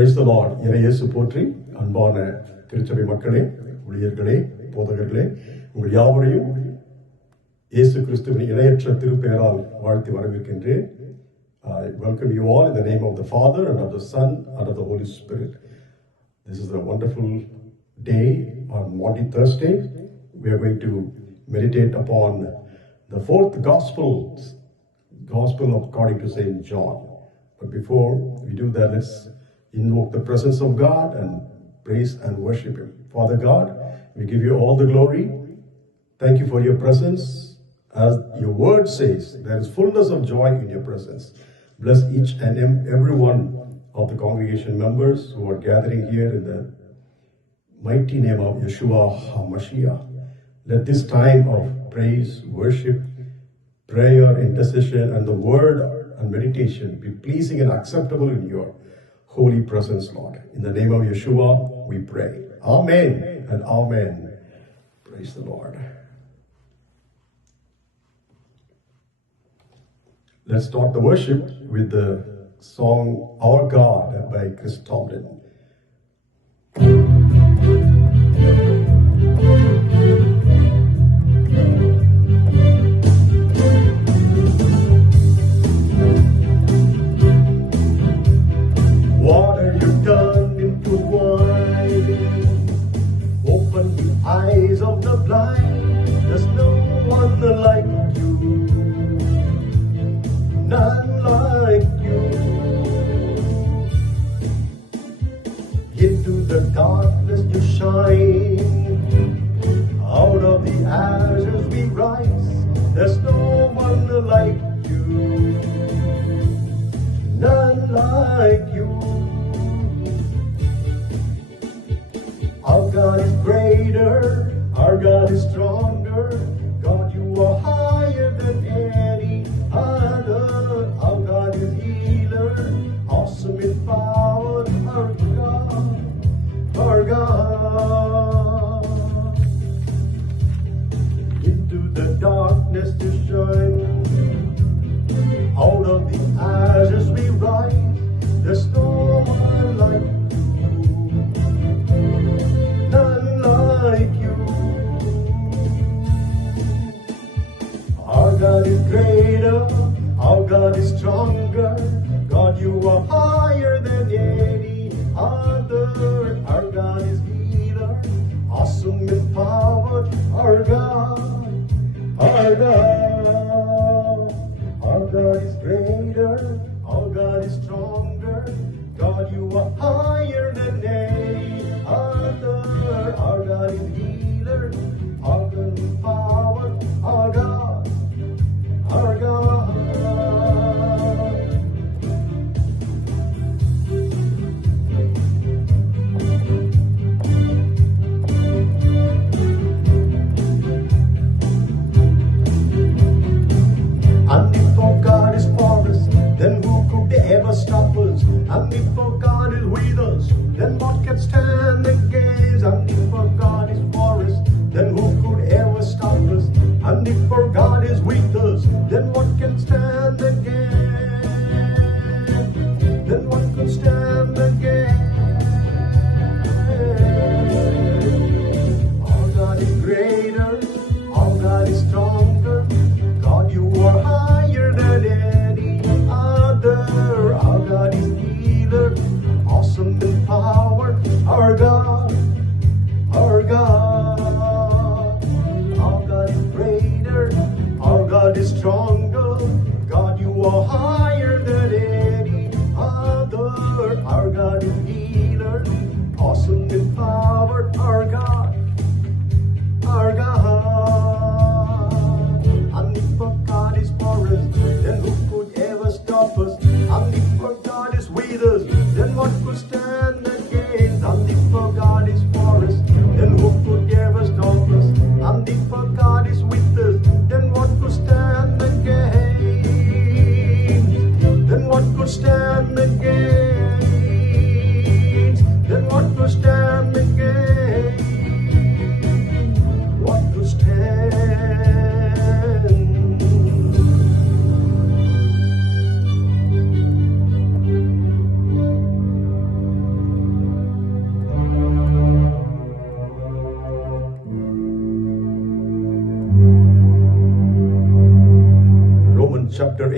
Praise the Lord. இயேசு போற்றி. அன்பான திருச்சபை மக்களே, ஊழியர்களே, போதகர்களே, உங்கள் யாவரையும் இயேசு கிறிஸ்துவின் இணையற்ற திருப்பெயரால் வாழ்த்தி வரவேற்கின்றேன். I welcome you all in the name of the Father and of the Son and of the Holy Spirit. This is a wonderful day on Maundy Thursday. We are going to meditate upon the fourth gospel according to Saint John. But before we do that, let's invoke the presence of God and praise and worship Him. Father God, we give you all the glory. Thank you for your presence. As your word says, there is fullness of joy in your presence. Bless each and every one of the congregation members who are gathering here in the mighty name of Yeshua HaMashiach. Let this time of praise, worship, prayer, intercession, and the word and meditation be pleasing and acceptable in your holy presence, Lord. In the name of Yeshua, we pray. Amen and amen. Praise the Lord. Let's start the worship with the song Our God by Chris Tomlin. Water you turn into wine, open the eyes of the blind. There's no one like you, none like you. Into the darkness you shine, out of the ashes we rise. There's no one like you, none like you. Our God is greater, our God is stronger. God, you are higher than any other. Our God is healer, awesome in power. Our God, our God. Into the darkness to shine, out of the ashes we rise. There's no one like you, none like you. Our God is greater, our God is stronger. God, you are higher than any other. Our God is healer, awesome in power. Our God, our God. Our God is greater, our God is stronger.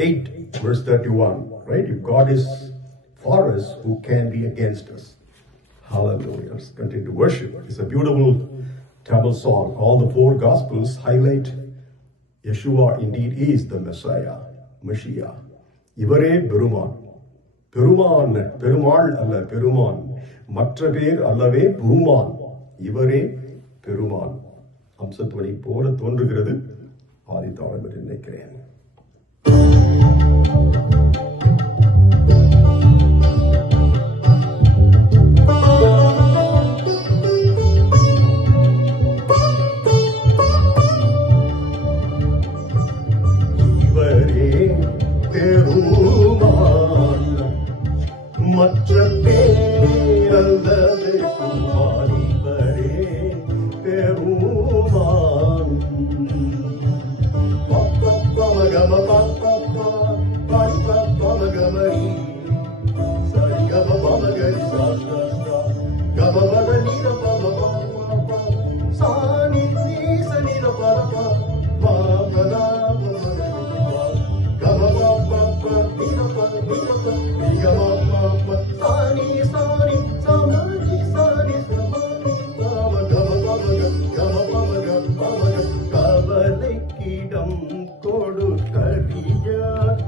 8, verse 31, right? If God is for us, who can be against us? Hallelujah. Let's continue to worship. It's a beautiful Tamil song. All the 4 Gospels highlight Yeshua indeed is the Messiah, Mashiach. இவரே பெருமான். பெருமான், பெருமாள் அல்ல, பெருமான். மற்ற பேர் அல்லவே பூமான். இவரே பெருமான். அம்சத்வனி போல தோன்றுகிறது. ஆதித்தாளம் என்று நினைக்கிறேன். மற்ற பேரல்லது குமாரிவரே பெருமான். பமகம பமகமரி சரிகம பமகரி சாஸ்திரா கமபத நீர பம சாணி நீச நீர பரப பாபதா கவலைக்கிடம் கொடுத்தறியார்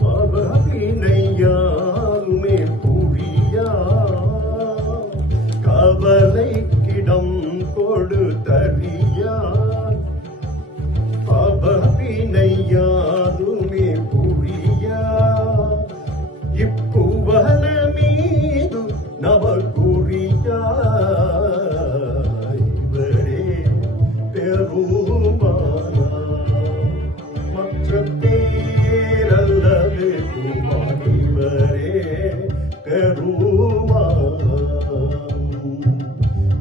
பவவினையாருமே புரியா. கவலைக்கிடம் கொடுத்தறியார் பவவினையாருமே புரியா. இப்புவன மீது நவகுரியா. இவரே பெருமானா. மற்ற பேரல்லது குமார். இவரே பெருமான்.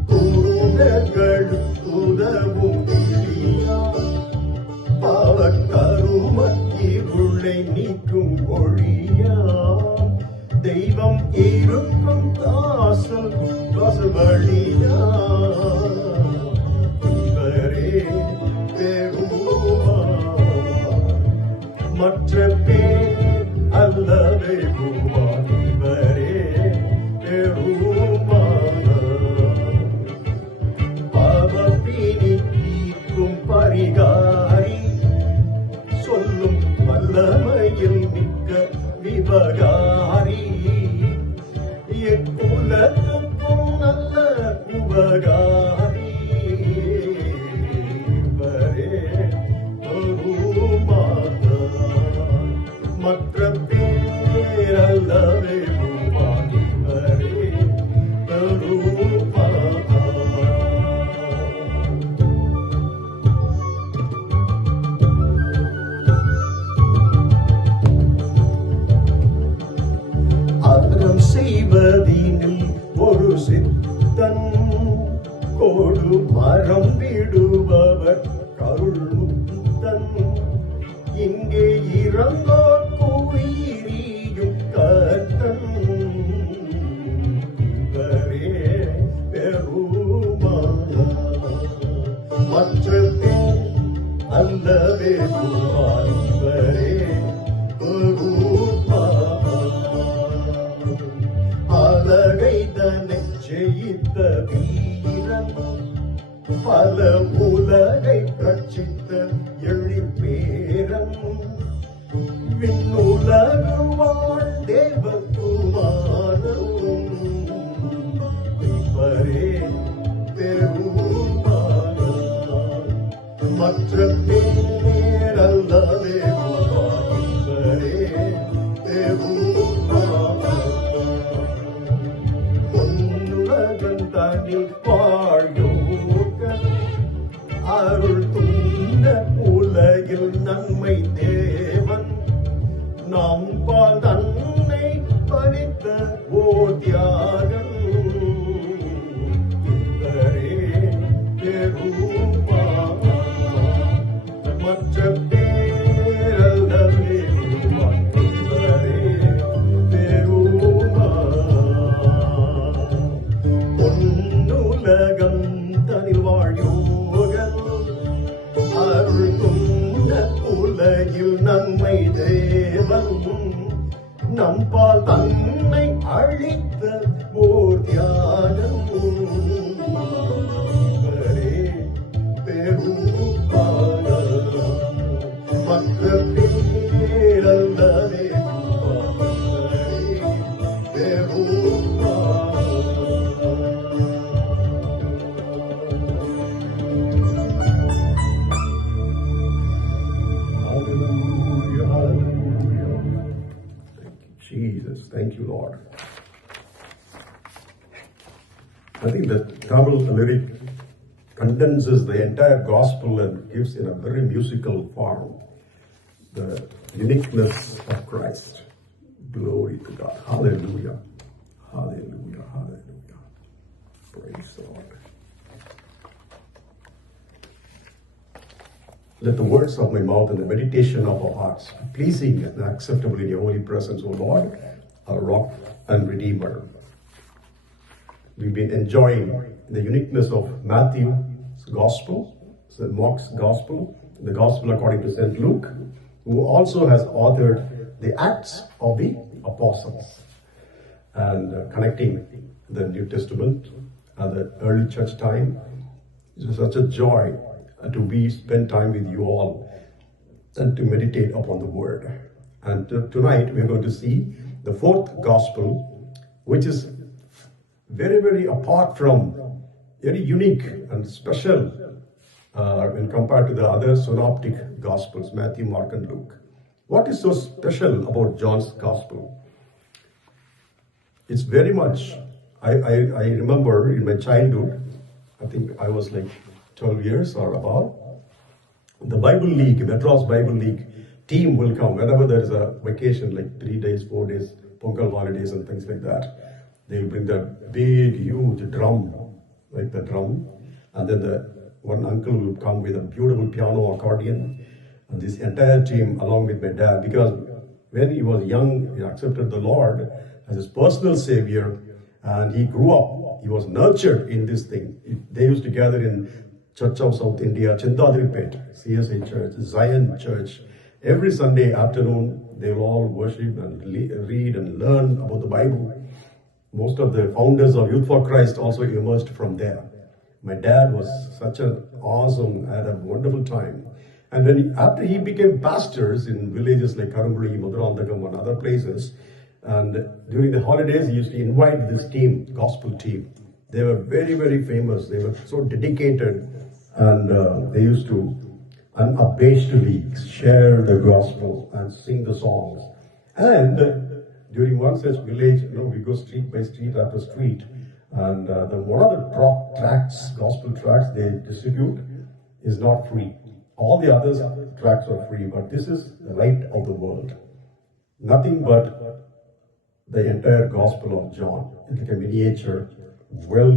குருடர்கள் உதவும் கிளியா. பாவக்கரும இருளை நீக்கும் ஒளியா. தெய்வம் இருக்கும் வாசவழியா. இவரே பெருமான். மற்ற பேர் அல்லவே பூமான். இவரே பெருமான். பாவப்பினி தீர்க்கும் பரிகாரி. சொல்லும் வல்லமையில் மிக்க விவகாரி. எக்குலத்துக்கும் நல்ல உபகாரி. இவரே பெருமான். மற்ற பேரல்லவே பூமான். இவரே பெருமான். அறம் செய்வதினில் ஒரு சித்தன். கோடு மரம் விடுபவர் கருள்முத்தன். இங்கே இறந்தோர் குயிரியும் கர்த்தன். இவரே பெருமானா. மற்ற பேர் அல்லவே பூமான். இவரே அலகைதனை ஜெயித்த வீரன். பல உலகை ரட்சித்த எழிற்பேரன். விண்ணுலகு வாழ் தேவகுமாரன். இவரே பெருமானா. மற்ற பேரல்லவே பூமான். இவரே பெருமானா. பொன்னுலகந்தனில் வாழ்யோர்கள் அருள் துண்ட உலகில் நன்மை தேவன். நாம் பால் தன்னை பறித்த ஓதியாகன். இவரே பெருமானா. மற்ற பேரல்லவே பூமான். இவரே பெருமான். பொன்னுலகம் தனில் வாழ்யோகன் அருள் துண்ட உலகில் நன்மை அன்பால் தன்னை அழித்த ஓர் தியாகம் பெரும் பாகம் மற்ற பேரல்லவே பெரும் Jesus, thank you, Lord. I think that Tamil lyric condenses the entire gospel and gives in a very musical form the uniqueness of Christ. Glory to God. Hallelujah. Hallelujah. Hallelujah. Praise the Lord. Let the words of my mouth and the meditation of our hearts be pleasing and acceptable in your holy presence, O Lord, our rock and redeemer. We've been enjoying the uniqueness of Matthew's gospel, St. Mark's gospel, the gospel according to St. Luke, who also has authored the Acts of the Apostles, and connecting the New Testament and the early church time. It is such a joy to spend time with you all and to meditate upon the word. And tonight we are going to see the fourth gospel, which is very, very apart from, very unique and special when compared to the other synoptic gospels, Matthew, Mark and Luke. What is so special about John's gospel? It's very much, I remember in my childhood, I think I was like 12 years or above, the Bible League, Madras Bible League team will come whenever there is a vacation, like 3 days, 4 days, Pongal holidays and things like that. They'll bring that big, huge drum, like the drum, and then one uncle will come with a beautiful piano accordion, and this entire team along with my dad, because when he was young, he accepted the Lord as his personal savior, and he grew up, he was nurtured in this thing. They used to gather in Church of South India, Chindadripet, CSA Church, Zion Church. Every Sunday afternoon, they will all worship and read and learn about the Bible. Most of the founders of Youth for Christ also emerged from there. My dad was such an awesome, had a wonderful time. And then after he became pastors in villages like Karambuli, Maduranthagam and other places, and during the holidays, he used to invite this team, gospel team. They were very, very famous. They were so dedicated, and they used to unabashedly share the gospel and sing the songs. And during one such village, we go street by street after street, and one of the tracts, gospel tracts they distribute is not free. All the other tracts are free, but this is the light of the world. Nothing but the entire Gospel of John. It's like a miniature, well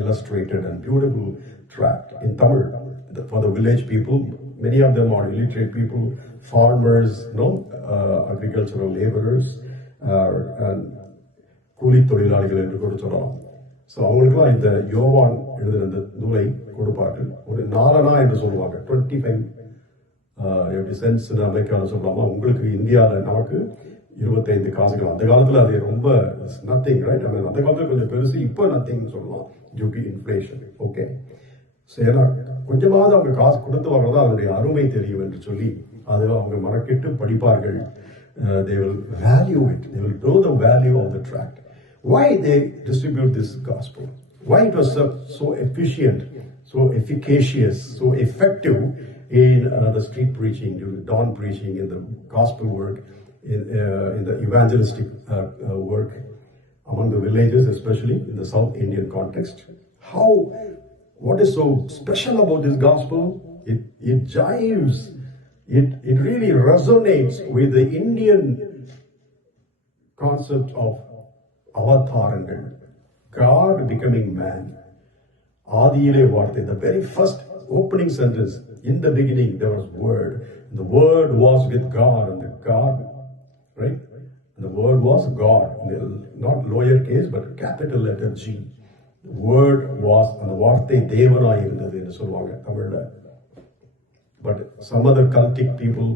illustrated and beautiful tract in Tamil for the village people. Many of them are illiterate people, farmers, agricultural laborers, and கூலி தொழிலாளிகள் என்று கூட சொல்லலாம். So அவங்களுக்குலாம் இந்த யோவான் எழுதின இந்த நூலை கொடுப்பார்கள். ஒரு 4 அணா என்று சொல்லுவாங்க, 25 எப்படி சென்ஸ் அமெரிக்காவில் சொல்லலாமா, உங்களுக்கு இந்தியாவில் நமக்கு 25 காசுகள். அந்த காலத்தில் அது ரொம்ப நத்திங், ரைட்? அந்த காலத்தில் கொஞ்சம் பெருசு, இப்போ நத்திங்னு சொல்லலாம் due to inflation. Okay, so ஏன்னா கொஞ்சமாவது அவங்க காசு கொடுத்து வாங்கினா அதனுடைய அருமை தெரியும் என்று சொல்லி அது அவங்க மனக்கிட்டு படிப்பார்கள். They will value it. They will know the value of the tract. Why they distribute this gospel? Why it was so efficient, so efficacious, so effective in the street preaching, during dawn preaching, in the gospel work, in the evangelistic work among the villages, especially in the South Indian context. What is so special about this gospel? It jives. It really resonates with the Indian concept of avatarangal, God becoming man. Adiyile vaarthai, the very first opening sentence, in the beginning there was word, and the word was with God, and the God, right? And the word was God, not lowercase but capital letter G. The word was, and the vaarthai devanai irundhathu ennu solvaanga Tamil. But some other cultic people,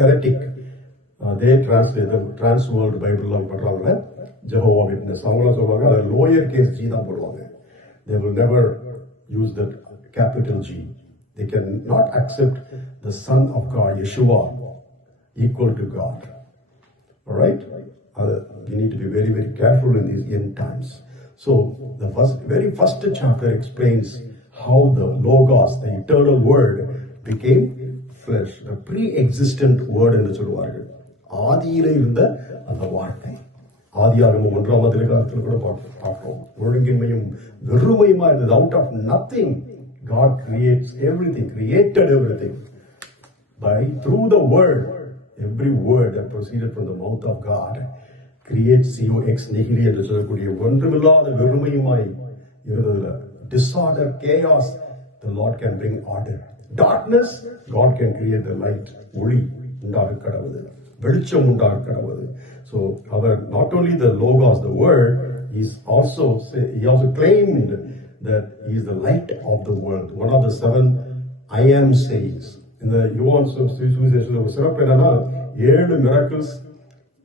heretic they trans world பைபிள்லாம் பண்றாங்க, Jehovah witness, அவங்களாம் சொல்லுவாங்க அது lower case G தான் போடுவாங்க. They will never use that capital G. They can not accept the Son of God, Yeshua, equal to God. All right? We need to be very, very careful in these end times. So, the very first chapter explains how the Logos, the eternal word, became flesh. The pre-existent word என்று சொல்வார்கள். ஆதியிலே இருந்த அந்த வார்த்தை. ஆதியாகமம் 1ஆம் அதிகாரத்தில் கூட பார்க்கிறோம். ஒழுங்கின்மையும் வெறுமையுமா இருந்தது. Out of nothing, God created everything. Through the word, every word that proceeded from the mouth of God creates COX nihili என்று சொல்லக்கூடிய ஒன்றுமில்லாத வெறுமையுமாய் இருந்ததுல disorder, chaos, the Lord can bring order. Darkness, God can create the light. ஒளி உண்டாக கடவுது, வெளிச்சம் உண்டாக கடவுது. So not only the Logos, the word, he also claimed that he is the light of the world. One of the 7 I am sayings. In the யோவான் சுவிசேஷத்துல ஒரு சிறப்பு என்னன்னா 7 miracles,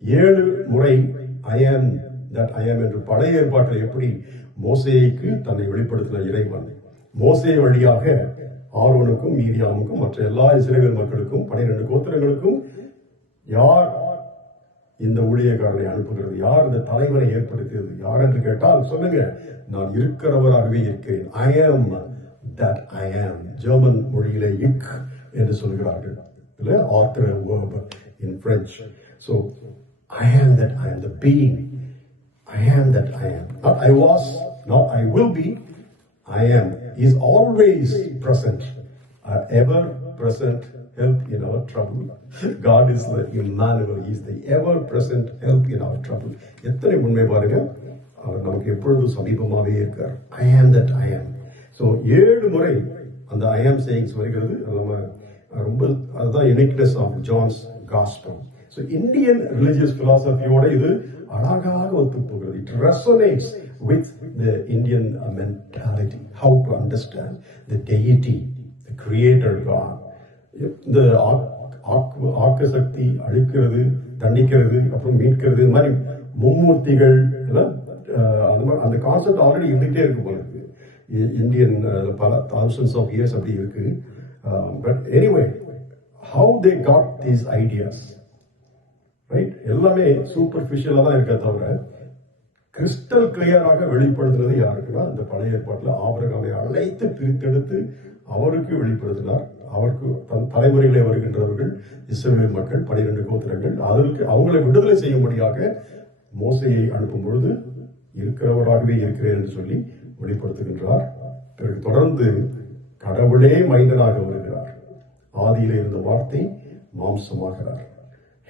7 முறை I am என்று பழைய ஏற்பாட்டில் எப்படி மோசேக்கு தன்னை வெளிப்படுத்தின இறைவன், மோசே வழியாக ஆரோனுக்கும் மீரியாமுக்கும் மற்ற எல்லா இஸ்ரவேல் மக்களுக்கும் 12 கோத்திரங்களுக்கும் யார் இந்த ஊழியக்காரனை அனுப்புகிறது, யார் இந்த தலைவரை ஏற்படுத்தியது, யார் என்று கேட்டால் சொல்லுங்க, நான் இருக்கிறவராகவே இருக்கிறேன். I am that I am. German மொழியிலே இக் என்று சொல்கிறார்கள், இல்ல author verb in French. So I am that I am, the being. I am that I am. Not I was, not I will be. I am. He is always present, ever present help in our trouble. God is the Emmanuel. He is the ever present help in our trouble. எத்தனை உண்மை பாருங்க, அவர் நமக்கு எப்பொழுதும் சமீபமாகவே இருக்கார். I am that I am. So 7 முறை அந்த I am sayings வருகிறது. நம்ம ரொம்ப அதுதான் uniqueness of John's gospel. So Indian religious philosophy ஓட இது அழகாக ஒத்து போகிறது. It resonates with the Indian mentality, how to understand the deity, the creator God. இந்த ஆக்க சக்தி அழிக்கிறது, தண்டிக்கிறது, அப்புறம் மீட்கிறது, இந்த மாதிரி மும்மூர்த்திகள் அந்த கான்செப்ட் ஆல்ரெடி இருந்துகிட்டே இருக்கு போல இருக்கு. இந்தியன் பல thousands of years அப்படி இருக்கு. But anyway, how they got these ideas, right? எல்லாமே சூப்பர்ஃபிஷியலா தான் இருக்க தவிர கிறிஸ்டல் கிளியராக வெளிப்படுத்துறது யாருக்குன்னா இந்த பழைய ஏற்பாட்டில் ஆபிரகாமை அழைத்து பிரித்தெடுத்து அவருக்கு வெளிப்படுத்தினார். அவருக்கு தன் தலைமுறையிலே வருகின்றவர்கள் இஸ்ரவேல் மக்கள் 12 கோத்திரங்கள், அதற்கு அவங்களை விடுதலை செய்யும்படியாக மோசையை அனுப்பும் பொழுது இருக்கிறவராகவே இருக்கிறேன் என்று சொல்லி வெளிப்படுத்துகின்றார். பிறகு தொடர்ந்து கடவுளே மனிதனாக வருகிறார். ஆதியிலே இருந்த வார்த்தை மாம்சமாகிறார்.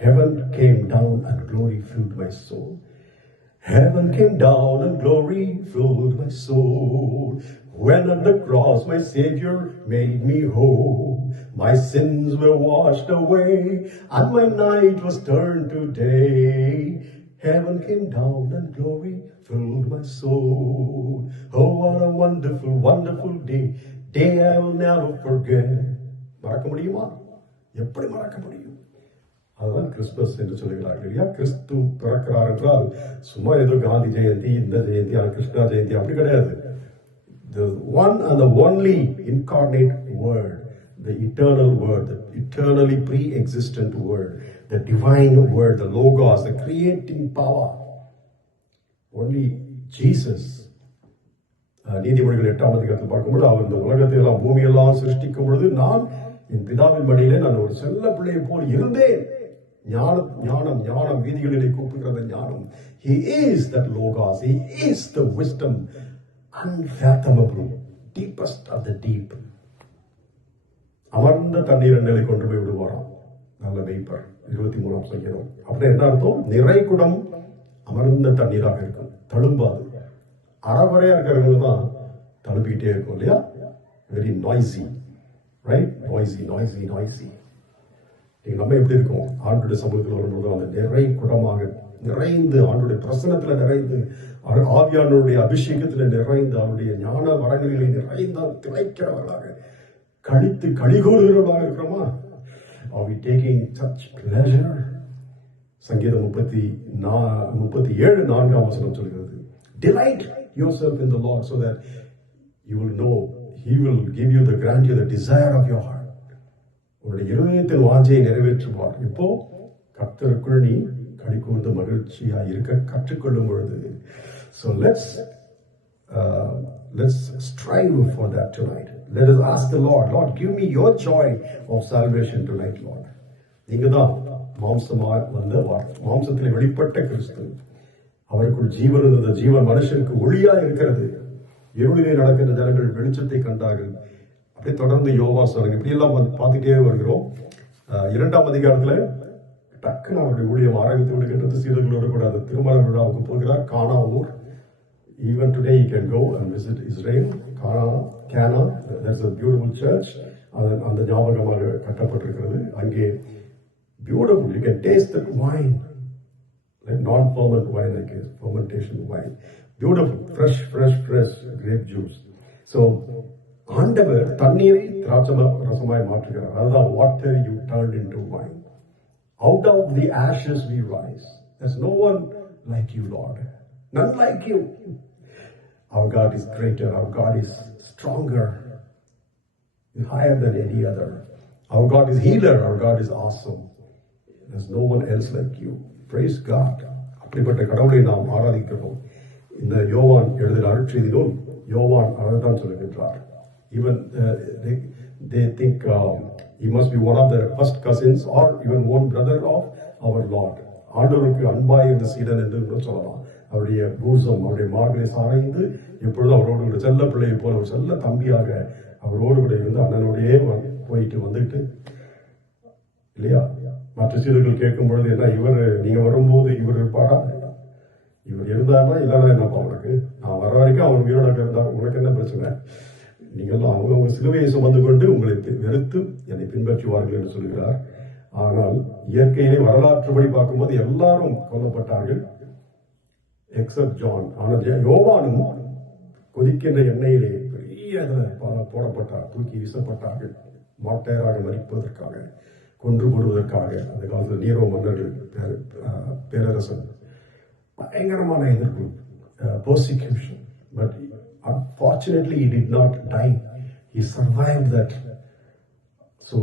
Heaven came down and glory filled my soul. Heaven came down and glory filled my soul. When on the cross my Savior made me whole, my sins were washed away and my night was turned to day. Heaven came down and glory filled my soul. Oh, what a wonderful, wonderful day. Day I will never forget. மறக்க முடியுமா? எப்படி மறக்க முடியும்? அதுதான் Christmas என்று சொல்லுகிறார்கள் இல்லையா? கிறிஸ்து பிறக்கிறார் என்றால் சும்மா ஏதோ காந்தி ஜெயந்தி, இந்த ஜெயந்தி, கிருஷ்ணா ஜெயந்தி அப்படி கிடையாது. The one and the only incarnate word, the eternal word, the eternally pre-existent word, the divine word, the Logos, the creating power. Only Jesus. நீதிமொழிகள் 8ஆம் அதிகாரத்தில் பார்க்கும்போது அவர் இந்த உலகத்தை எல்லாம் பூமியெல்லாம் சிருஷ்டிக்கும் பொழுது நான் என் பிதாவின் மடியிலே நான் ஒரு செல்ல பிள்ளையை போல் இருந்தேன். ஞானம் வீதிகளிலே கூப்பிடுகிற ஞானம். He is that Logos. He is the wisdom, unfathomable, deepest of the deep. அமர்ந்த தண்ணீர் நிலை கொண்டு போய் விடுவாராம் நல்ல மேய்ப்பர். 23ஆம் சங்கீதம். அப்படின்னா என்ன அர்த்தம்? நிறைகுடம் அமர்ந்த தண்ணீராக இருக்கும், தழும்பாது. அறவரையா இருக்கிறவங்க தான் தழும்பிக்கிட்டே இருக்கும் இல்லையா? Very noisy, right? நாய்ஸி. நம்ம எப்படி இருக்கோம்? ஆண்டுடைய சமூகத்தில் வரும்போது அந்த நிறை குடமாக நிறைந்து, ஆண்டுடைய பிரசனத்துல நிறைந்து, ஆவியானுடைய அபிஷேகத்தில் நிறைந்து, அவருடைய ஞான வரங்களிலே நிறைந்தால் திளைக்கிறவர்களாக கழித்து கழிகூறுகிறவர்களாக இருக்கிறோமா? Are we taking such pleasure சங்கீதம் 37:4 சொல்கிறது, delight yourself in the Lord so that you will know he will give you the grant you the desire of your heart. உன்னுடைய இருதயத்தின் வாஞ்சையை நிறைவேற்றுவார். இப்போ கர்த்தருக்குள் நீ களிகூர்ந்து மகிழ்ச்சியா இருக்க கற்றுக்கொள்ளும் பொழுது. So let's strive for that tonight. Let us ask the Lord, give me your joy of salvation tonight, Lord. நீங்க தான் மாம்சத்தில் வெளிப்பட்ட கிறிஸ்து. அவருக்குள் ஜீவன் இருந்தது. ஜீவன் மனுஷனுக்கு ஒளியா இருக்கிறது. இருளிலே நடக்கின்ற ஜனங்கள் வெளிச்சத்தை கண்டார்கள். அப்படியே தொடர்ந்து யோவா சொல்லுங்க. இப்படி எல்லாம் பார்த்துட்டே வருகிறோம். 2ஆம் அதிகாரத்துல டக்குன்னு அவருடைய ஊழியம் ஆரம்பித்து விடுகின்றது. சீடர்களோடு கூட அந்த திருமண விழாவுக்கு போகிறார். கானா ஊர். Even today you can go and visit Israel. Cana, there's a beautiful church. அந்த ஞாபகமாக கட்டப்பட்டிருக்கிறது. அங்கே beautiful, you can taste the wine, like non-ferment wine, like fermentation wine. Beautiful, fresh grape juice. So ஆண்டவர் தண்ணீரை திராட்சை ரசமாய் மாற்றுகிறார். அதுதான் water you turned into wine. Out of the ashes we rise. There's no one like you, Lord. None like you. Our God is greater. Our God is stronger, higher than any other. Our God is healer. Our God is awesome. There's no one else like you. Praise God. அப்படிப்பட்ட கடவுளை நாம் ஆராதிக்கிறோம். இந்த யோவான் எழுதின அருட்செய்தி நூல் யோவான் அதைத்தான் சொல்லுகின்றார். Even they think he must be one of the first cousins or even one brother of our Lord. ஆண்டவருக்கு அன்பாய் இருந்த சீடன் என்று சொல்லலாம். அவருடைய பூசம், அவருடைய மார்களை சாய்ந்து எப்பொழுதும் அவரோடு கூட செல்ல பிள்ளையை போல ஒரு செல்ல தம்பியாக அவரோடு கூட இருந்து அண்ணனோடையே போயிட்டு வந்துட்டு இல்லையா. மற்ற சீடர்கள் கேட்கும் பொழுது என்ன, நீங்க வரும்போது இவர் இருப்பாரா, இவர் இருந்தாருன்னா இல்லைன்னா என்னப்பா உனக்கு, நான் வர வரைக்கும் அவர் உயிரோட இருந்தா உனக்கு என்ன பிரச்சனை, நீங்கள்லாம் அவங்க சிலுவையை சுமந்து கொண்டு உங்களை வெறுத்து என்னை பின்பற்றுவார்கள் என்று சொல்கிறார். ஆனால் இயற்கையிலே வரலாற்றுப்படி பார்க்கும்போது எல்லாரும் கொல்லப்பட்டார்கள் எக்ஸப்ட் ஜான். ஆனால் யோவானும் கொதிக்கின்ற எண்ணெயிலே பெரிய போடப்பட்டார், தூக்கி வீசப்பட்டார்கள், மாட்டையராக மறிப்பதற்காக, கொன்று போடுவதற்காக. அந்த காலத்தில் நீரோ மன்னர்கள் பேரரசன் பயங்கரமான எதிர்ப்பு, persecution. But unfortunately he did not die. He survived that. So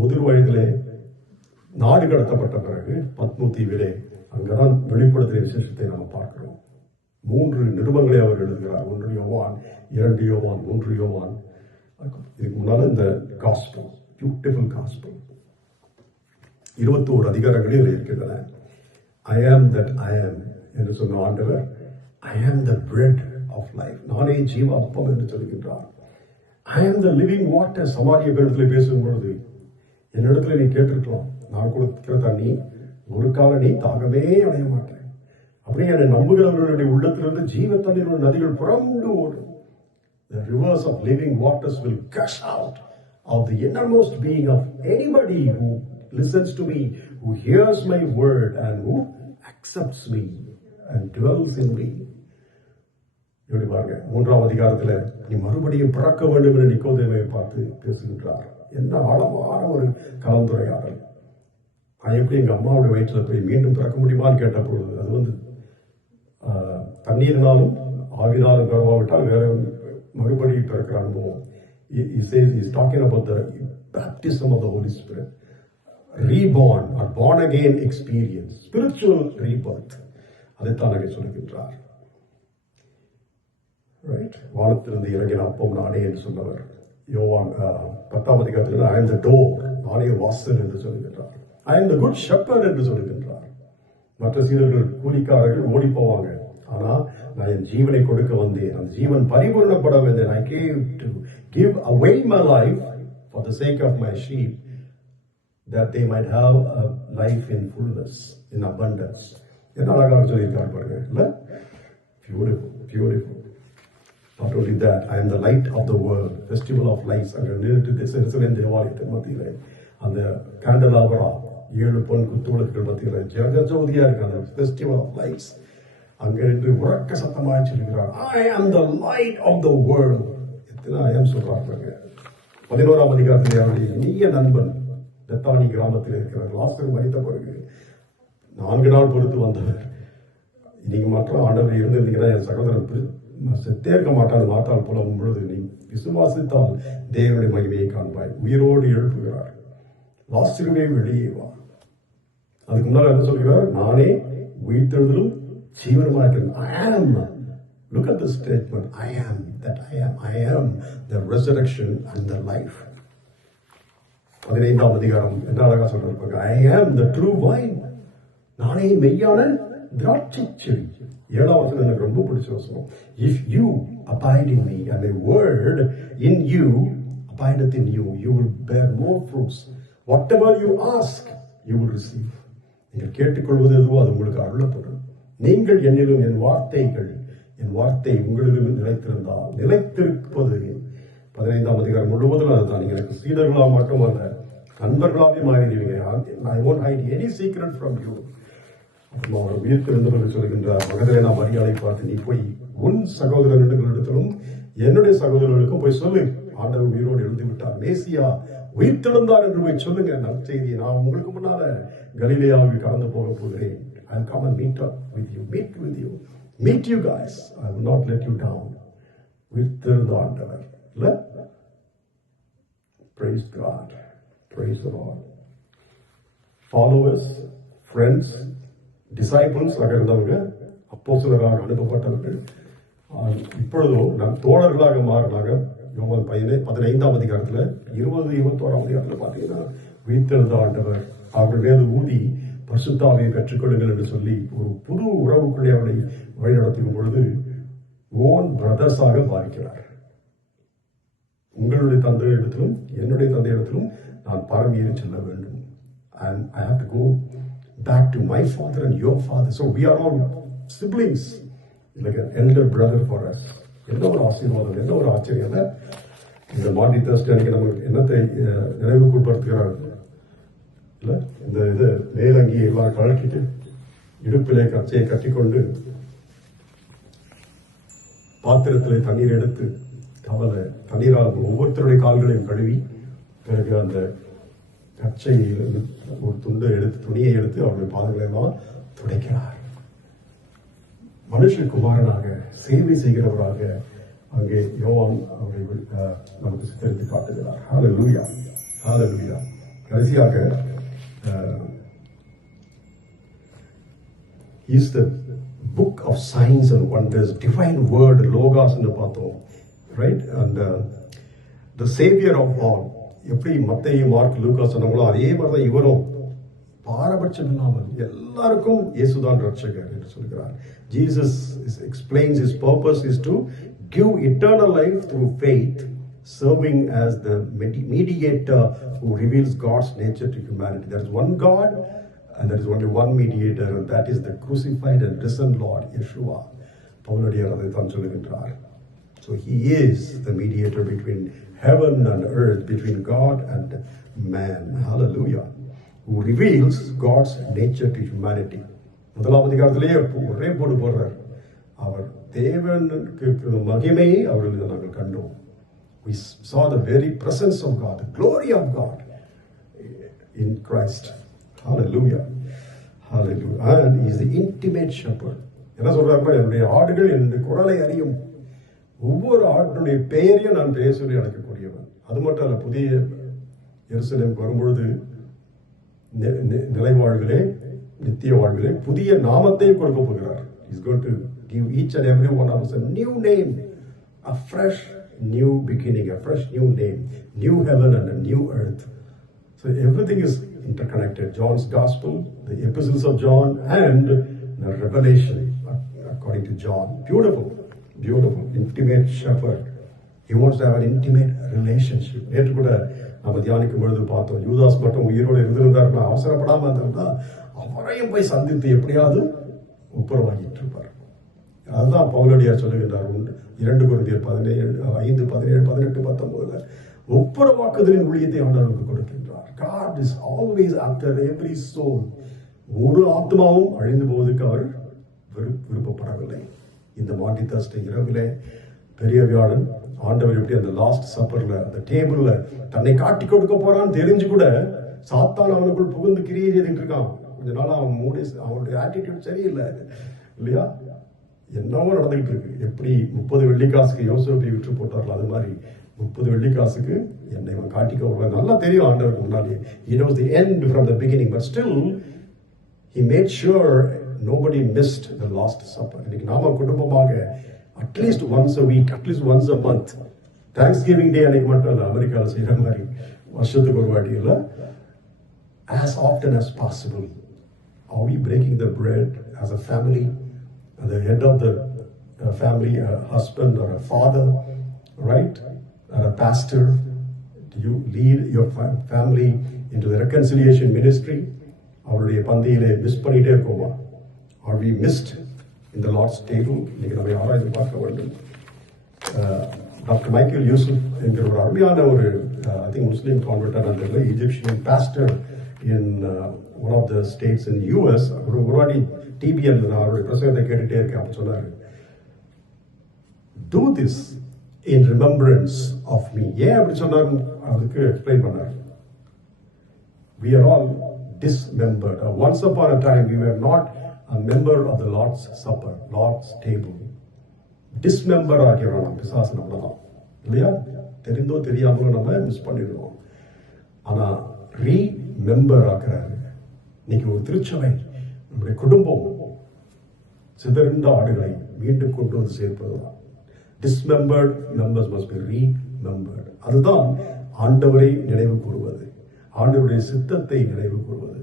முதிர் வயதிலே நாடு கடத்தப்பட்ட பிறகு பத்மு தீவிலே அங்கதான் வெளிப்படுத்திய விசேஷத்தை நம்ம பார்க்கிறோம். 3 நிருபங்களை அவர் எழுதுகிறார். 1 யோவான், 2 யோவான், 3 யோவான். இதுக்கு முன்னால இந்த காஸ்பல், பியூட்டிஃபுல் காஸ்பல் 21 அதிகாரங்களில் இருக்கின்றன. I am that I am என்று சொன்ன ஆண்டவர் I am the bread of life. நானே ஜீவ அப்பம் என்று சொல்கின்றார். I am the living water. சமாரிய இடத்துல பேசும் பொழுது என்னிடத்துல நீ கேட்டிருக்கலாம், நான் கொடுக்கிற தண்ணி ஒரு கால நீ தாகமே அடைய மாட்டேன். அப்படியே என்னை நம்புகிறவர்களுடைய உள்ளத்திலிருந்து ஜீவ தண்ணீர் நதிகள் புறம்பு ஓடும். The rivers of living waters will gush out of the innermost being of anybody who listens to me, who hears my word and who accepts me and dwells in me. எப்படி பாருங்க, 3ஆம் அதிகாரத்துல நீ மறுபடியும் பிறக்க வேண்டும் என்று நிக்கோதேமை பார்த்து பேசுகின்றார். என்ன ஆழமான ஒரு கலந்துரையாடல். நான் எப்படி எங்க அம்மாவுடைய வயிற்றுல போய் மீண்டும் பிறக்க முடியுமான்னு கேட்ட பொழுது, அது தண்ணீரினாலும் ஆவினாலும் கருவாவிட்டால் வேற மறுபடியும் பிறக்கிற அனுபவம். He says he's talking about the baptism of the Holy Spirit, reborn or born again experience, spiritual rebirth. அதைத்தான் அங்கே சொல்லுகின்றார். ரைட், வானத்திலிருந்து இறங்கின அப்பம் நானே என்று சொன்னவர். யோவான் 10ஆம் அதிகாரத்தில் I am the door, நானே வாசல் என்று சொல்லுகின்றார். I am the good shepherd என்று சொல்லுகின்றார். மற்ற சீடர்கள் கூலிக்காரர்கள் ஓடி போவாங்க, ஆனா நான் என் ஜீவனை கொடுக்க வந்தேன், அந்த ஜீவன் பரிபூர்ணப்பட வந்தேன். I came to give away my life for the sake of my sheep, that they might have a life in fullness, in abundance. என்ன அழகாக சொல்லியிருக்காரு பாருங்க, இல்ல? Beautiful, beautiful. Not only that, I am the light of the world, festival of lights. அங்கே நிறுத்தி தேவாலயத்தின் மத்தியிலே அந்த கேண்டலாபரா 7 பொன் குத்துவிளக்குகள் மத்தியில் ஜெகஜோதியா இருக்கு அந்த ஃபெஸ்டிவல் ஆஃப் லைட்ஸ். அங்கே நின்று உறக்க சத்தமாய் சொல்கிறார், I am the light of the world. எத்தனை ஐயம் சொல்றாங்க. 11ஆம் அதிகாரத்தில் அவருடைய இனிய நண்பன் பெத்தானி கிராமத்தில் இருக்கிறார். லாசரு மரித்த பிறகு 4 நாள் பொறுத்து வந்தவர். நீங்க மாத்திரம் ஆண்டவர் இருந்திருந்தீங்கன்னா என் சகோதரன் செத்தே இருக்க மாட்டான். மாட்டால் போல பொழுது நீ விசுவாசித்தால் தேவனுடைய மகிமையை காண்பாய். உயிரோடு எழுப்புகிறார். லாசருவே வெளியே வா. அதுக்கு முன்னால் என்ன சொல்கிறார்? நானே உயிர்த்தெழுதலும் ஜீவனுமா இருக்கிறேன். I am. Look at the statement. I am that I am. I am the resurrection and the life. 15ஆம் அதிகாரம் என்ன அழகா சொல்றாரு. I am the true vine. நானே மெய்யான திராட்சை செடி. 7ஆம் வசனம் எனக்கு ரொம்ப பிடிச்ச வசனம். If you abide in me and my word in you abideth in you, you will bear more fruits. Whatever you ask, you will receive. நீங்கள் கேட்டுக்கொள்வது எதுவோ அது உங்களுக்கு அருளப்படும். நீங்கள் என்னிலும் என் வார்த்தை உங்களிலும் நிலைத்திருந்தால், நிலைத்திருப்பது 15ஆம் அதிகாரம் முழுவதும் அதுதான். நீங்கள் எனக்கு சீடர்களாக மட்டுமல்ல, நண்பர்களாகவே மாறிடுவீங்க. I won't hide any secret from you. அவர் உயிர்த்திருந்தவர்கள் சொல்கின்றார், மகதலேனா மரியாதை பார்த்து, நீ போய் உன் சகோதரர்களிடத்திலும் என்னுடைய சகோதரர்களுக்கும் போய் சொல்லு, ஆண்டவர் உயிரோடு எழுந்து விட்டார், மேசியா உயிர்த்தெழுந்தார் என்று போய் சொல்லுங்க. நற்செய்தியை நான் உங்களுக்கு முன்னால கலிலேயாவில் கடந்து போக போகிறேன். I'll come and meet with you. Meet you guys. I will not let you down. உயிர்த்தெழுந்த ஆண்டவர் இல்ல. Praise God. Praise the Lord. Followers, friends, disciples இருந்தவங்க, அப்போஸ்தலராக அனுப்பப்பட்டவர்கள், இப்பொழுதோ நம் தோழர்களாக மாறினாங்க. யோவான் 15ஆம் அதிகாரத்துல 20-21ஆம் அதிகாரத்துல பாத்தீங்கன்னா, உயிர்த்தெழுந்த ஆண்டவர் அவர்கள் மேல் ஊதி பரிசுத்தாவியை பெற்றுக்கொள்ளுங்கள் என்று சொல்லி ஒரு புது உறவுக்குள்ளே அவனை வழிநடத்தும் பொழுது ஓன் பிரதர்ஸாக பாதிக்கிறார். உங்களுடைய தந்தையிடத்திலும் என்னுடைய தந்தையிடத்திலும் நான் பரமேறி செல்ல வேண்டும். And I have to go back to my father and your father. So we are all siblings, like an elder brother for us. என்ன ஒரு ஆசீர்வாதம், என்ன ஒரு ஆச்சரியம். இந்த மாண்டி தர்ஸ்டே அன்னைக்கு நமக்கு என்னத்தை நினைவுக்குட்படுத்துகிறார்கள் இல்ல. இந்த இது மேலங்கி எல்லாம் கழட்டிட்டு இடுப்பிலே கச்சையை கட்டிக்கொண்டு பாத்திரத்திலே தண்ணீர் எடுத்து தண்ணீரால் ஒவ்வொருத்தருடைய கால்களையும் கழுவி, பிறகு அந்த கச்சையில் ஒரு துணியை எடுத்து அவருடைய பாதங்களை எல்லாம் துடைக்கிறார். மனுஷகுமாரனாக சேவை செய்கிறவராக அங்கே யோவான் அவரை நமக்கு சித்தரித்து காட்டுகிறார். ஹல்லேலூயா, ஹல்லேலூயா. கடைசியாக is the book of signs and wonders, divine word, logos ன்னு பார்த்தோம், right? And the savior of all. எப்படி மத்தேயு, மார்க், லூக்கா சொன்னாங்களோ அதே மாதிரிதான் இவரும் பாரபட்சம் இல்லாமல் எல்லாருக்கும் இயேசுதான் ரட்சகர் என்று சொல்கிறார். Jesus explains his purpose is to give eternal life through faith, serving as the mediator who reveals God's nature to humanity. There is one God and there is only one mediator, and that is the crucified and risen Lord Yeshua. பவுலடியார் அதை தான் சொல்லுகின்றார். So he is the mediator between heaven and earth, between God and man. Hallelujah. Who reveals God's nature to humanity. முதலாம் அதிகாரத்திலேயே ஒரே போடு போடுறார். அவர் தேவனுக்கு இருக்கிற மகிமையை அவர்கள் நாங்கள் கண்டோம். We saw the very presence of God, the glory of God in Christ. Hallelujah. Hallelujah. And he is the intimate shepherd. என்ன சொல்றாருன்னா, என்னுடைய ஆடுகள் என்னுடைய குரலை அறியும். ஒவ்வொரு ஆடுடைய பெயரையும் நான் பெயர் சொல்லி அழைக்கக்கூடியவன். அது மட்டும் அல்ல, புதிய எருசலேமுக்கு வரும்பொழுது நிலை வாழ்விலே, நித்திய வாழ்விலே புதிய நாமத்தை கொடுக்க போகிறார். He is going to give each and every one of us a new name, a fresh new beginning, a fresh new name, new heaven and a new earth. So everything is interconnected. John's gospel, the epistles of John, and the revelation according to John. Beautiful, beautiful, intimate shepherd. He wants to have an intimate relationship. நேற்று கூட நம்ம தியானிக்கும் பொழுது பார்த்தோம், யூதாஸ் மட்டும் உயிரோடு இருந்திருந்தாருன்னா, அவசரப்படாம இருந்திருந்தா அவரையும் போய் சந்தித்து எப்படியாவது ஒப்புரவாகிட்டு இருப்பார். அதுதான் பவுலடியார் சொல்லுகின்றார் 2 கொரிந்தியர் 5, 17, 18, 19 ஒப்புரவாக்குதலின் ஊழியத்தை ஆண்டவருக்கு கொடுக்கின்றார். God is always after every soul. ஒரு ஆத்மாவும் அழிந்து போவதற்கு அவர் விருப்பப்படவில்லை. இந்த மாண்டி தர்ஸ்டே இரவிலே பெரிய வியாழன் ஆண்டவர் எப்படி அந்த லாஸ்ட் சப்பர்ல அந்த டேபிள்ல தன்னை காட்டி கொடுக்க போறான்னு தெரிஞ்சு கூட சாத்தான் அவனுக்குள் புகுந்து கிரியை செய்துட்டு இருக்கான். கொஞ்ச நாள் அவன் அவனுடைய ஆட்டிடியூட் சரியில்லை இல்லையா? என்னவோ நடந்துகிட்டு இருக்கு. எப்படி 30 வெள்ளிக்காசுக்கு யோசேப்பை விற்று போட்டார்கள், அது மாதிரி 30 வெள்ளிக்காசுக்கு என்னை இவன் காட்டிக்க வருவான். நல்லா தெரியும் ஆண்டவருக்கு முன்னாடி. He knows the end from the beginning, but still he made sure nobody missed the last supper. இன்னைக்கு நாம குடும்பமாக at least once a week, at least once a month, Thanksgiving day அன்னைக்கு மட்டும் இல்லை, அமெரிக்காவில் செய்யற மாதிரி வருஷத்துக்கு ஒரு வாட்டி இல்லை, as often as possible. Are we breaking the bread as a family? At the head of the family, a husband or a father, right? Or a pastor? Do you lead your family into the reconciliation ministry? அவருடைய பந்தியிலே miss பண்ணிட்டே இருக்கோமா? Are we missed in the Lord's table? இன்னைக்கு நம்ம ஆராய்ந்து பார்க்க வேண்டும். Doctor Michael Yusuf என்கிற ஒரு அருமையான ஒரு ஐ திங்க் முஸ்லீம் கான்வெர்ட் அந்த Egyptian pastor in one of the states in US. ஒரு வாட்டி டிபிஎல் நான் அவருடைய பிரசங்கத்தை கேட்டுட்டே இருக்கேன். அப்போ சொன்னார், do this in remembrance of me. ஏன் அப்படி சொன்னார் அதுக்கு எக்ஸ்பிளைன் பண்ணார். We are all dismembered. Once upon a time we were not a member of the Lord's Supper, Lord's table. Dismember ஆகிறோம் நம்ம, பிசாசு நம்ம தான் இல்லையா? தெரிந்தோ தெரியாமலோ நம்ம மிஸ் பண்ணிடுவோம். ஆனா ரீமெம்பர் ஆக்குறாரு. இன்னைக்கு ஒரு திருச்சபை, நம்முடைய குடும்பம் சிதறிந்த ஆடுகளை மீண்டும் கொண்டு வந்து சேர்ப்பதுதான். Dismembered members must be remembered. அதுதான் ஆண்டவரை நினைவு கூறுவது, ஆண்டவருடைய சித்தத்தை நினைவு கூறுவது,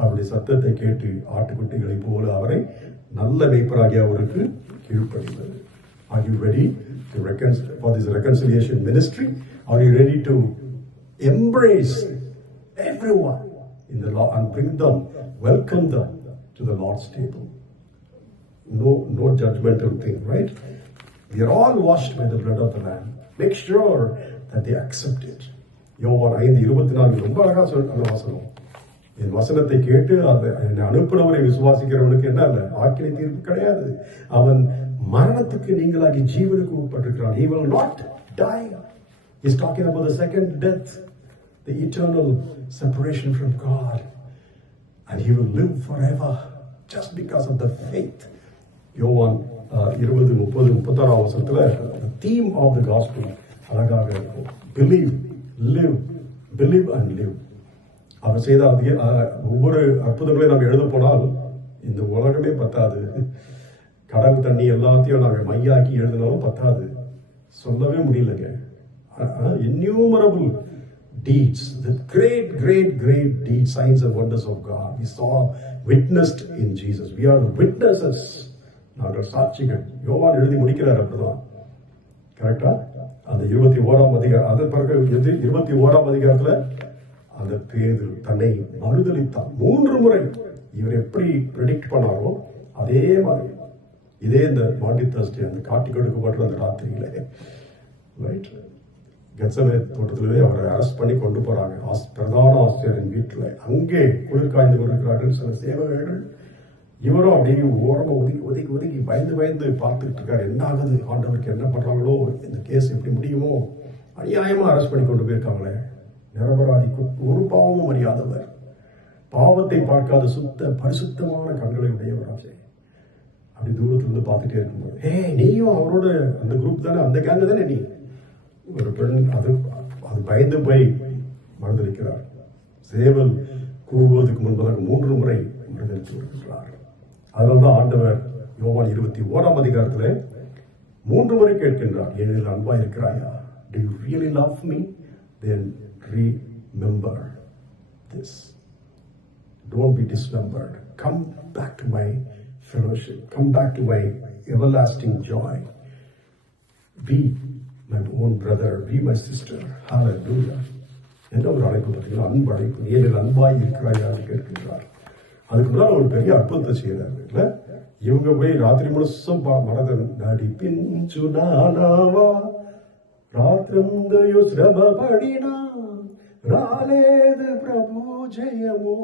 அவருடைய சத்தத்தை கேட்டு ஆட்டுக்குட்டிகளை போல அவரை நல்ல மேய்ப்பராகிய அவருக்கு கீழ்ப்படிவது. Are you ready for this reconciliation ministry? Are you ready to embrace everyone in the Lord and bring them, welcome them to the Lord's table? No judgmental thing, right? We are all washed by the blood of the Lamb. Make sure that they accept it. யோவான் 5:24 ரொம்ப அழகா சொல்ற வசனம். என் வசனத்தை கேட்டு என்னை அனுப்பினவரை விசுவாசிக்கிறவனுக்கு என்ன இல்லை, ஆக்கினை தீர்ப்பு கிடையாது. அவன் மரணத்துக்கு நீங்களாகி ஜீவனுக்கு உட்பட்டிருக்கிறான். He will not die. He's talking about the second death, the eternal separation from God, and he will live forever just because of the faith. யோவான் 20:30-36 வசனத்துல the theme of the gospel அழகாக இருக்கும். Believe, live, believe and live. அவர் செய்த ஒவ்வொரு அற்புதங்களையும் நாம் எழுத போனால் இந்த உலகமே பத்தாது. கடல் தண்ணி எல்லாத்தையும் நாங்கள் மையாக்கி எழுதினாலும் பத்தாது, சொல்லவே முடியலங்க. Innumerable deeds, the great deeds, signs and wonders of God we saw, witnessed in Jesus. We are witnesses. நாங்கள் சாட்சிகள். யோவான் எழுதி முடிக்கிறார் அப்படிதான், கரெக்டா? அந்த 21ஆம் அதிகாரம், அதன் பிறகு 21ஆம் அதிகாரத்துல அந்த பேதுரு தன்னை மறுதலித்தான் 3 முறை. இவர் எப்படி ப்ரெடிக்ட் பண்ணாரோ அதே மாதிரி இதே இந்த மாண்டி தர்ஸ்டே அந்த காட்டி கொடுக்கப்பட்ட அந்த ராத்திரியில, ரைட், கெத்செமனே தோட்டத்திலே அவரை அரெஸ்ட் பண்ணி கொண்டு போறாங்க பிரதான ஆசிரியரின் வீட்டுல. அங்கே குளிர் காய்ந்து கொண்டிருக்கிறார்கள் சில சேவகர்கள். இவரும் அப்படியே ஓரமா ஒதுக்கி பயந்து பார்த்துக்கிட்டு இருக்காரு. என்ன ஆகுது, ஆண்டவருக்கு என்ன பண்றாங்களோ, இந்த கேஸ் எப்படி முடியுமோ, அநியாயமா அரெஸ்ட் பண்ணி கொண்டு போயிருக்காங்களே. நிரபராதி, ஒரு பாவமும் அறியாதவர், பாவத்தை பார்க்காத சுத்த பரிசுத்தமான கண்களை உடையவராக அப்படி தூரத்திலிருந்து பார்த்துட்டே இருக்கும்போது, நீயும் அவரோட அந்த குரூப் தானே, அந்த கேங்கு தானே நீ. ஒரு பெண் அது பயந்து போய் மறுதளிக்கிறார். சேவல் கூறுவதற்கு முன்பதாக 3 முறை மறுதளித்து வருகிறார். அதனால்தான் ஆண்டவர் யோவான் 21ஆம் அதிகாரத்துல 3 முறை கேட்கின்றார், என்னில் அன்பா இருக்கிறாயா? Do you really love me? Then remember this. Don't be dismembered. Come back to my fellowship. Come back to my everlasting joy. Be my own brother. Be my sister. Hallelujah. என்ன ஒரு அழைப்பு பார்த்தீங்கன்னா, அன்பு அழைப்பு. ஏனில் அன்பாய் இருக்கிறாயான்னு கேட்கின்றார். அதுக்கு முன்னால் ஒரு பெரிய அற்புதத்தை செய்யறாரு இல்ல. இவங்க போய் ராத்திரி முழுசும் மனதன் நடிப்பின்சு நானாவா రాత్రందయు శ్రమ పడినా రాలేదు ప్రభు జయము.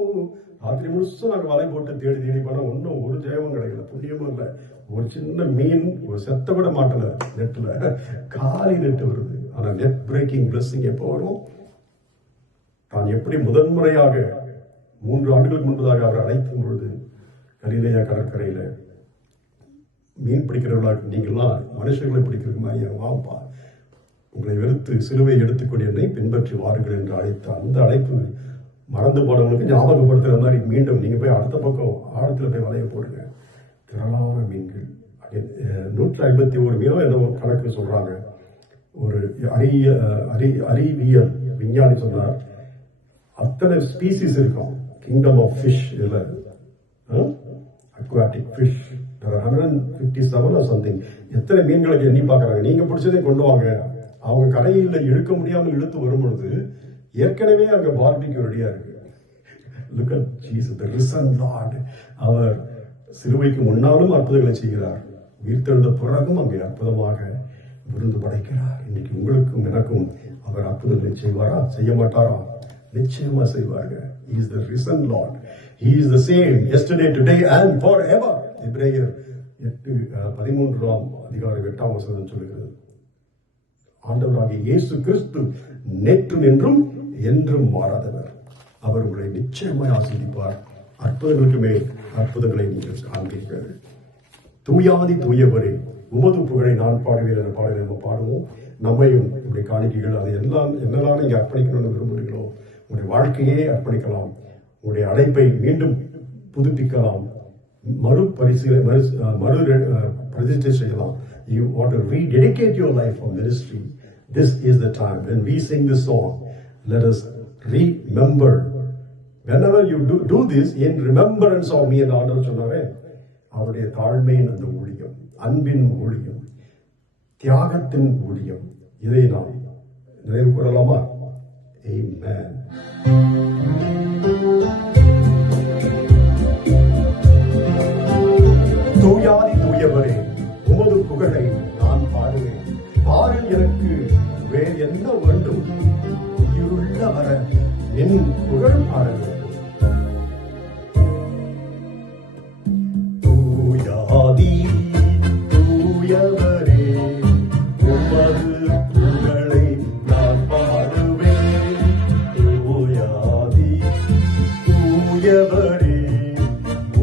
ராத்திரி முழுசும் நாங்கள் வலை போட்டு தேடி பண்ண ஒன்றும் ஒரு ஜெயமும் கிடைக்கல, புண்ணியமும் இல்லை. ஒரு சின்ன மீன் ஒரு செத்த விட மாட்டல, நெட்டுல காலி நெட்டு வருது. ஆனா நெட் பிரேக்கிங் பிளஸிங் எப்போ வரும்? தான் எப்படி முதன்முறையாக 3 ஆண்டுகளுக்கு முன்பதாக அவர் அழைக்கும் பொழுது கலிலேயா கடற்கரையில் மீன் பிடிக்கிறவர்களாக நீங்கள்லாம் மனுஷர்களை பிடிக்கிறது மாதிரி வாப்பா, உங்களை வெறுத்து சிலுவை எடுத்துக்கொண்டு என்னை பின்பற்றி வாருங்கள் என்று அழைத்த அந்த அழைப்பு மறந்து போனவங்களுக்கு ஞாபகப்படுத்துகிற மாதிரி மீண்டும் நீங்கள் போய் அடுத்த பக்கம் ஆழத்தில் போய் வலைய போடுங்க. திரளான மீன்கள் 151 மீனோ என்ன கணக்கு சொல்றாங்க. ஒரு அறிவியல் விஞ்ஞானி சொன்னார், அத்தனை ஸ்பீசிஸ் இருக்கும் கிங்டம் ஆஃப் ஃபிஷ். இதில் அக்வாட்டிக் ஃபிஷ் 157 சம்திங். எத்தனை மீன்களை எண்ணி பார்க்குறாங்க. நீங்கள் பிடிச்சதே கொண்டு வாங்க. அவங்க கரையில் இழுக்க முடியாமல் இழுத்து வரும்பொழுது ஏற்கனவே அங்கே பார்பிக்யூ ரெடியாக இருக்கு. Look at Jesus, the risen Lord. அவர் சிலுவைக்கு முன்னாலும் அற்புதங்களை செய்கிறார், உயிர்த்தெழுந்த பிறகும் அங்கே அற்புதமாக விருந்து படைக்கிறார். இன்னைக்கு உங்களுக்கும் எனக்கும் அவர் அற்புதங்களை செய்வாரா, செய்ய மாட்டாரா? நிச்சயமா செய்வார்கள். He is the risen Lord. He is the same yesterday, today and forever. எபிரேயர் 8:13 சொல்லுகிறது. ஆண்டவராகிய இயேசு கிறிஸ்து நேற்றும் என்றும் என்றும் மாறாதவர். அவர் உங்களை நிச்சயமாய் ஆசீர்வதிப்பார். அற்புதங்களுக்கு மேல் அற்புதங்களை நீங்கள் காண்பீர்கள். தூயாதி தூயவரே, உமது புகழை நான் பாடுவேன் என்ற பாடலை நம்ம பாடுவோம். நம்மையும் இப்படி காணிக்கைகள் அதை எல்லாம் என்னெல்லாம் நீங்க அர்ப்பணிக்கணும்னு விரும்புகிறீங்களோ உங்களுடைய வாழ்க்கையே அர்ப்பணிக்கலாம். உங்களுடைய அழைப்பை மீண்டும் புதுப்பிக்கலாம், மறு பிரதிஷ்டை செய்யலாம். You want to rededicate your life for ministry. This is the time. When we sing this song, let us remember. Whenever you do this in remembrance of me, and ஆண்டவர் சொன்னாரே, அவருடைய தாழ்மையின் அந்த ஊழியம், அன்பின் ஊழியம், தியாகத்தின் ஊழியம், இதை நாம் நினைவு கூறலாமா? Amen. தூயாதி தூயவரே, உமது புகழை நான் பாடுவேன். பாரில் எனக்கு வேறு என்ன வேண்டும்? உயிருள்ள வர என் புகழ் பாட வேண்டும். தூயாதி தூயவரே, உமது புகழை நான் பாடுவேன். தூயாதி தூயவரே,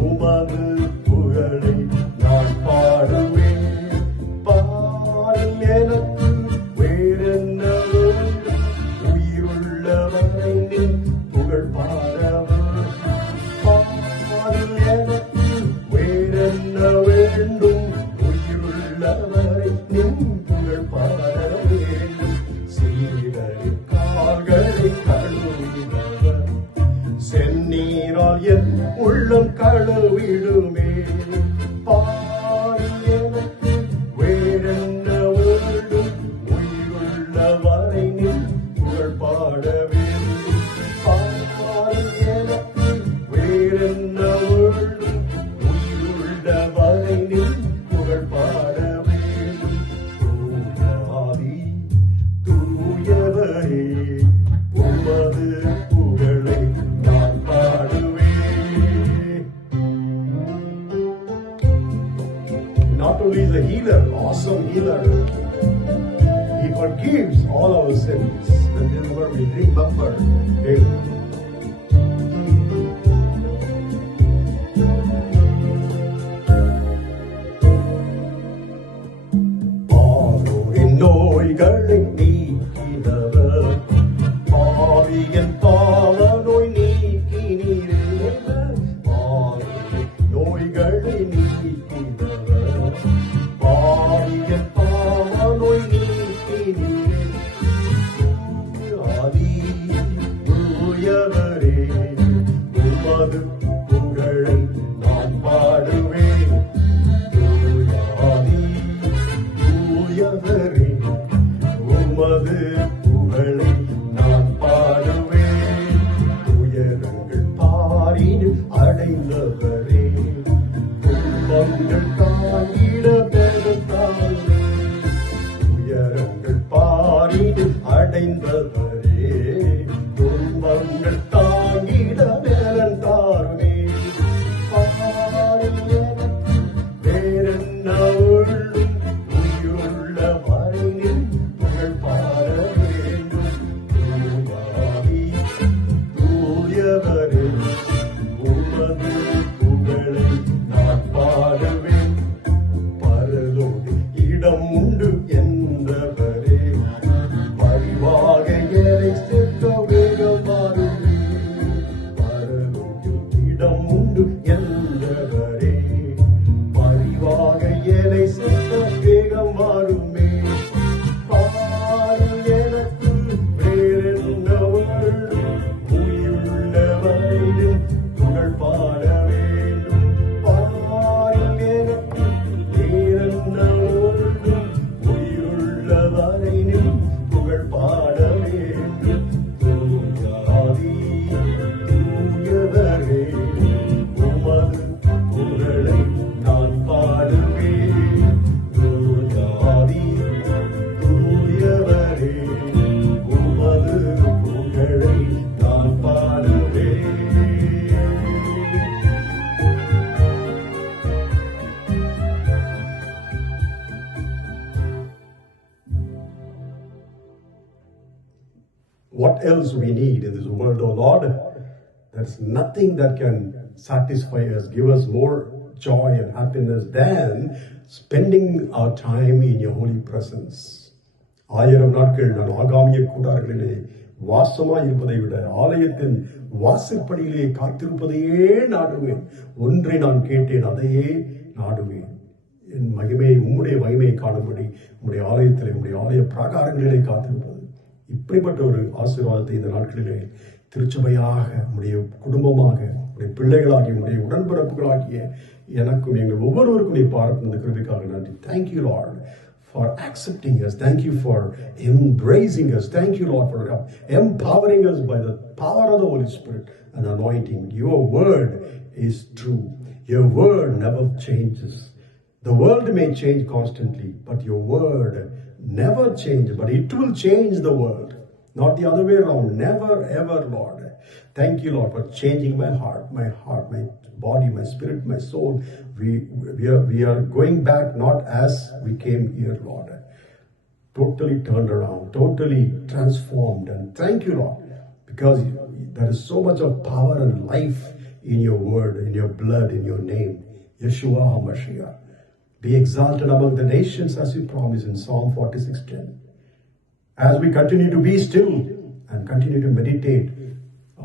உமது புகழை நான் பாடுவேன். பாரில் எனக்கு வேறென்ன வேண்டும்? உயிருள்ளவரை நின் புகழ் பாடவர். பாரில் எனக்கு வேறென்ன வேண்டும்? உயிருள்ளவரை நின் புகழ் பாட வேண்டும். சீடரின் கால்களை கழுவினவர், செந்நீரால் என் உள்ளம் கழுவிடுமே. பாரில் எனக்கு வேறென்ன வேண்டும்? உயிருள்ளவரை நின் புகழ் பாட வேண்டும். பாரில் எனக்கு வேறென்ன வேண்டும்? உயிருள்ளவரை நின் புகழ் பாட வேண்டும். தூயாதி தூயவரே, உமது புகழை நான் பாடுவேன். Not only is a healer, awesome healer, he forgives all our sins. Whenever we remember him. பாரோரின் நோய்களை நீக்கினவர், பாவியின் பாவ நோய் நீக்கினீரே. பாரோரின் நோய்களை நீக்கினவர், பாவியின் பாவ நோய் நீக்கினீரே. ஆதி தூயவரே, உமது புகழை நான் பாடுவேன். தூயாதி தூயவரே, உமது what else we need in this world, oh Lord. There's nothing that can satisfy us, give us more joy and happiness than spending our time in your holy presence. 1000 நாட்கள் நான் ஆகாமிய கூடாரங்களிலே வாசமாய் இருப்பதை விட ஆலயத்தின் வாசற்படியிலே காத்திருப்பதையே நாடுவேன். ஒன்றை நான் கேட்டேன், அதையே நாடுவேன். என் மகிமையை, உம்முடைய மகிமையை காணும்படி உம்முடைய ஆலயத்திலே, உம்முடைய ஆலய பிராகாரங்களிலே காத்திருப்பது. இப்படிப்பட்ட ஒரு ஆசீர்வாதத்தை இந்த நாட்களிலே திருச்சபையாக, உடைய குடும்பமாக, உடைய பிள்ளைகளாகிய, உடைய உடன்பிறப்புகளாகிய எனக்கும் எங்கள் ஒவ்வொருவருக்கும் நீ பார்க்கும் இந்த கிருபைக்காக நன்றி. Thank you, Lord, for accepting us. Thank you for embracing us. Thank you, Lord, for empowering us by the power of the Holy Spirit and anointing. Your word is true. Your word never changes. The world may change constantly, but your word never changes. But it will change the world, not the other way around. Never ever, Lord. Thank you, Lord, for changing my heart, my body, my spirit, my soul. We are going back not as we came here, Lord. Totally turned around, totally transformed. And thank you, Lord, because there is so much of power and life in your word, in your blood, in your name, Yeshua HaMashiach. Be exalted among the nations as you promise in Psalm 46:10. As we continue to be still and continue to meditate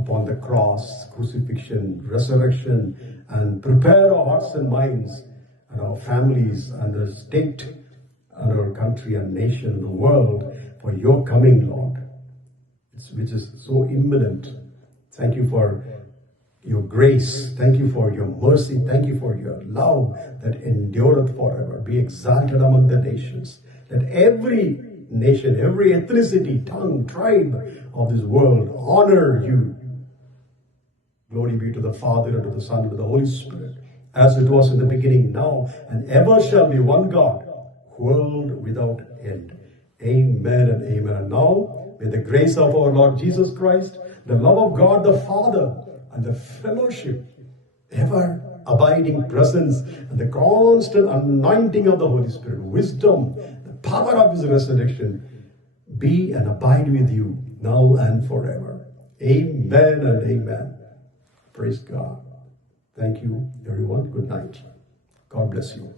upon the cross, crucifixion, resurrection, and prepare our hearts and minds and our families and the state and our country and nation and the world for your coming, Lord, which is so imminent. Thank you for your grace. Thank you for your mercy. Thank you for your love that endureth forever. Be exalted among the nations. Let every nation, every ethnicity, tongue, tribe of this world honor you. Glory be to the Father, and to the Son, and to the Holy Spirit, as it was in the beginning, now, and ever shall be, one God, world without end. Amen and amen. And now, may the grace of our Lord Jesus Christ, the love of God the Father, and the fellowship, ever abiding presence, and the constant anointing of the Holy Spirit, wisdom, the power of his resurrection, be and abide with you now and forever. Amen and amen. Praise God. Thank you, everyone. Good night. God bless you.